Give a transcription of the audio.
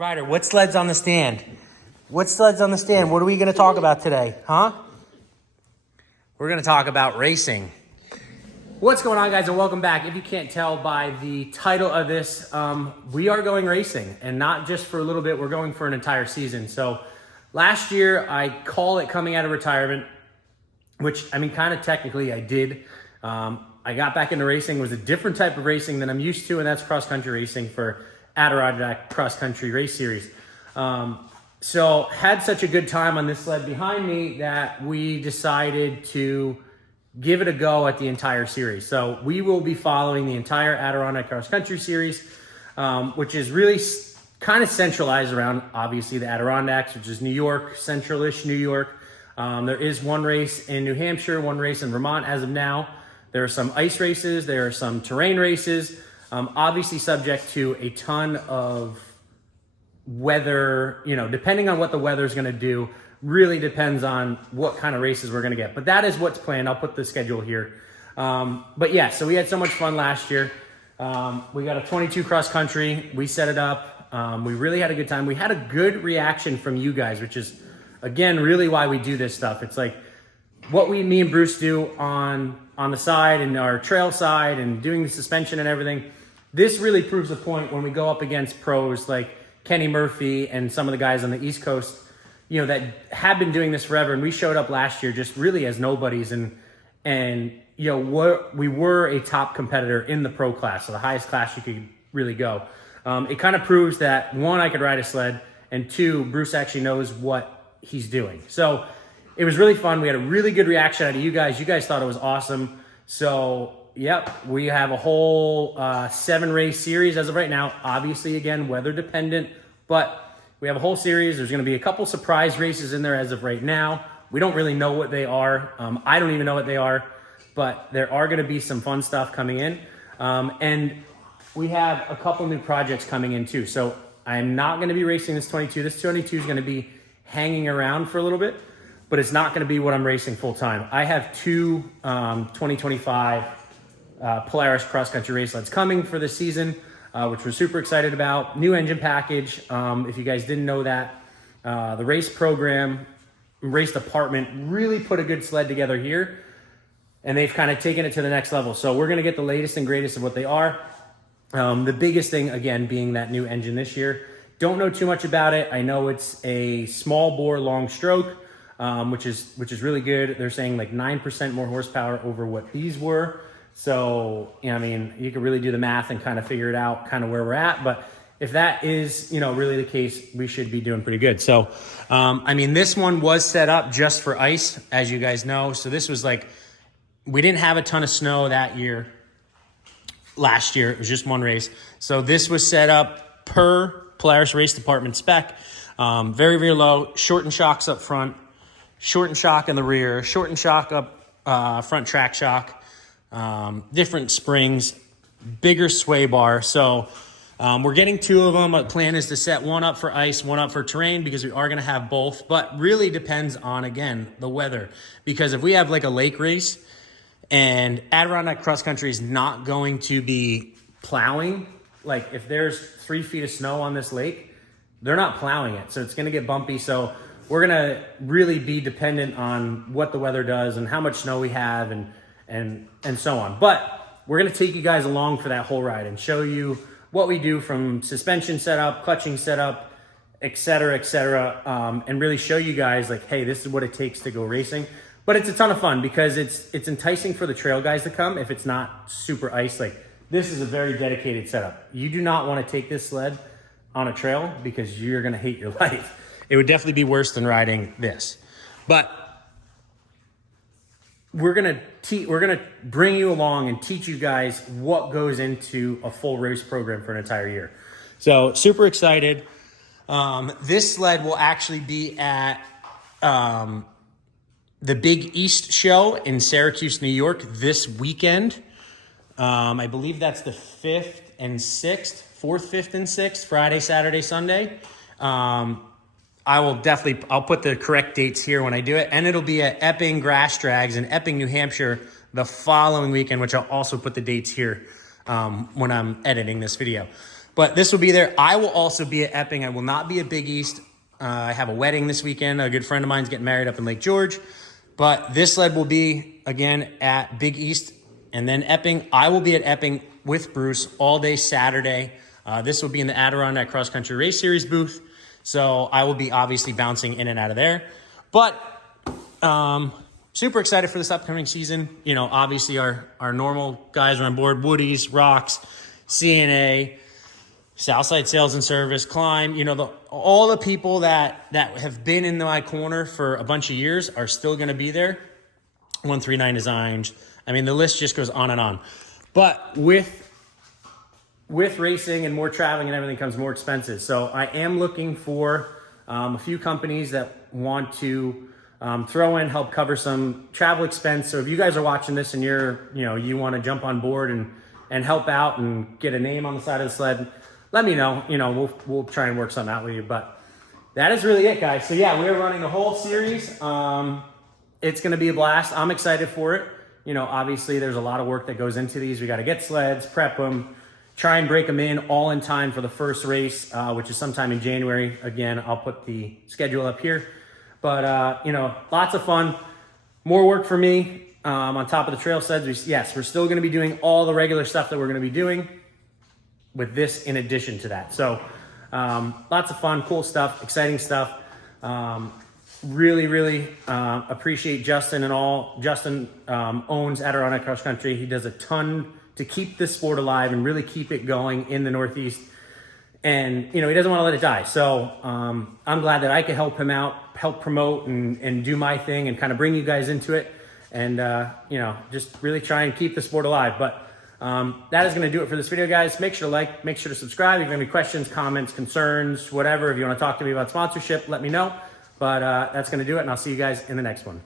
Ryder, what sled's on the stand? What sled's on the stand? What are we going to talk about today, huh? We're going to talk about racing. What's going on, guys, and welcome back. If you can't tell by the title of this, we are going racing, and not just for a little bit, we're going for an entire season. So last year, I call it coming out of retirement, which, I mean, kind of technically I did. I got back into racing. It was a different type of racing than I'm used to, and that's cross-country racing for Adirondack Cross Country Race Series. So had such a good time on this sled behind me that we decided to give it a go at the entire series. So we will be following the entire Adirondack Cross Country Series, which is really kind of centralized around, obviously, the Adirondacks, which is New York, central-ish New York. There is one race in New Hampshire, one race in Vermont as of now. There are some ice races, there are some terrain races, obviously subject to a ton of weather, depending on what the weather is going to do, really depends on what kind of races we're going to get. But that is what's planned. I'll put the schedule here. But yeah, so we had so much fun last year. We got a 22 cross country. We set it up. We really had a good time. We had a good reaction from you guys, which is, again, really why we do this stuff. It's like what me and Bruce do on the side and our trail side and doing the suspension and everything. This really proves the point when we go up against pros like Kenny Murphy and some of the guys on the East Coast, that have been doing this forever. And we showed up last year just really as nobodies. And we were a top competitor in the pro class, so the highest class you could really go. It kind of proves that, one, I could ride a sled, and two, Bruce actually knows what he's doing. So it was really fun. We had a really good reaction out of you guys. You guys thought it was awesome. So, yep, we have a whole 7-race series as of right now. Obviously, again, weather dependent, but we have a whole series. There's going to be a couple surprise races in there as of right now. We don't really know what they are. I don't even know what they are, but there are going to be some fun stuff coming in. And we have a couple new projects coming in too. So I'm not going to be racing this 22. This 22 is going to be hanging around for a little bit, but it's not going to be what I'm racing full time. I have two 2025 Polaris cross-country race sleds coming for this season, which we're super excited about. New engine package. If you guys didn't know that, the race department really put a good sled together here, and they've kind of taken it to the next level. So we're going to get the latest and greatest of what they are. The biggest thing, again, being that new engine this year. Don't know too much about it. I know it's a small bore long stroke, which is really good. They're saying like 9% more horsepower over what these were. So, you can really do the math and kind of figure it out kind of where we're at. But if that is, really the case, we should be doing pretty good. So, this one was set up just for ice, as you guys know. So this was we didn't have a ton of snow last year. It was just one race. So this was set up per Polaris race department spec. Very, very low, shortened shocks up front, shortened shock in the rear, shortened shock up front track shock. Different springs, bigger sway bar. So we're getting 2 of them. Our plan is to set one up for ice, one up for terrain, because we are going to have both, but really depends on, again, the weather. Because if we have like a lake race and Adirondack cross country is not going to be plowing, like if there's 3 feet of snow on this lake, they're not plowing it. So it's going to get bumpy. So we're going to really be dependent on what the weather does and how much snow we have and so on. But we're going to take you guys along for that whole ride and show you what we do from suspension setup, clutching setup, et cetera, and really show you guys hey, this is what it takes to go racing. But it's a ton of fun because it's enticing for the trail guys to come if it's not super ice. This is a very dedicated setup. You do not want to take this sled on a trail because you're going to hate your life. It would definitely be worse than riding this. But we're gonna bring you along and teach you guys what goes into a full race program for an entire year. So super excited. This sled will actually be at the Big East Show in Syracuse, New York this weekend. I believe that's the 5th and 6th, 4th, 5th, and 6th, Friday, Saturday, Sunday. I'll put the correct dates here when I do it. And it'll be at Epping Grass Drags in Epping, New Hampshire the following weekend, which I'll also put the dates here when I'm editing this video. But this will be there. I will also be at Epping. I will not be at Big East. I have a wedding this weekend. A good friend of mine's getting married up in Lake George. But this sled will be, again, at Big East and then Epping. I will be at Epping with Bruce all day Saturday. This will be in the Adirondack Cross Country Race Series booth. So I will be obviously bouncing in and out of there. But super excited for this upcoming season. You know, obviously our normal guys are on board. Woody's, Rocks, CNA, Southside Sales and Service, Climb. You know, all the people that have been in my corner for a bunch of years are still going to be there. 139 Designs. I mean, the list just goes on and on. But with racing and more traveling and everything comes more expenses. So I am looking for a few companies that want to throw in, help cover some travel expense. So if you guys are watching this and you want to jump on board and help out and get a name on the side of the sled, let me know. You know, we'll try and work something out with you. But that is really it, guys. So yeah, we are running the whole series. It's going to be a blast. I'm excited for it. You know, obviously there's a lot of work that goes into these. We got to get sleds, prep them, try and break them in all in time for the first race, which is sometime in January. Again, I'll put the schedule up here. But, you know, lots of fun. More work for me on top of the trail sleds. Yes, we're still going to be doing all the regular stuff that we're going to be doing with this in addition to that. So lots of fun, cool stuff, exciting stuff. Really appreciate Justin and all. Justin owns Adirondack Cross Country. He does a ton to keep this sport alive and really keep it going in the Northeast. And, you know, he doesn't want to let it die. So I'm glad that I could help him out, help promote and do my thing and kind of bring you guys into it. And, you know, just really try and keep the sport alive. But that is going to do it for this video, guys. Make sure to like, make sure to subscribe. If you have any questions, comments, concerns, whatever, if you want to talk to me about sponsorship, let me know. But that's going to do it, and I'll see you guys in the next one.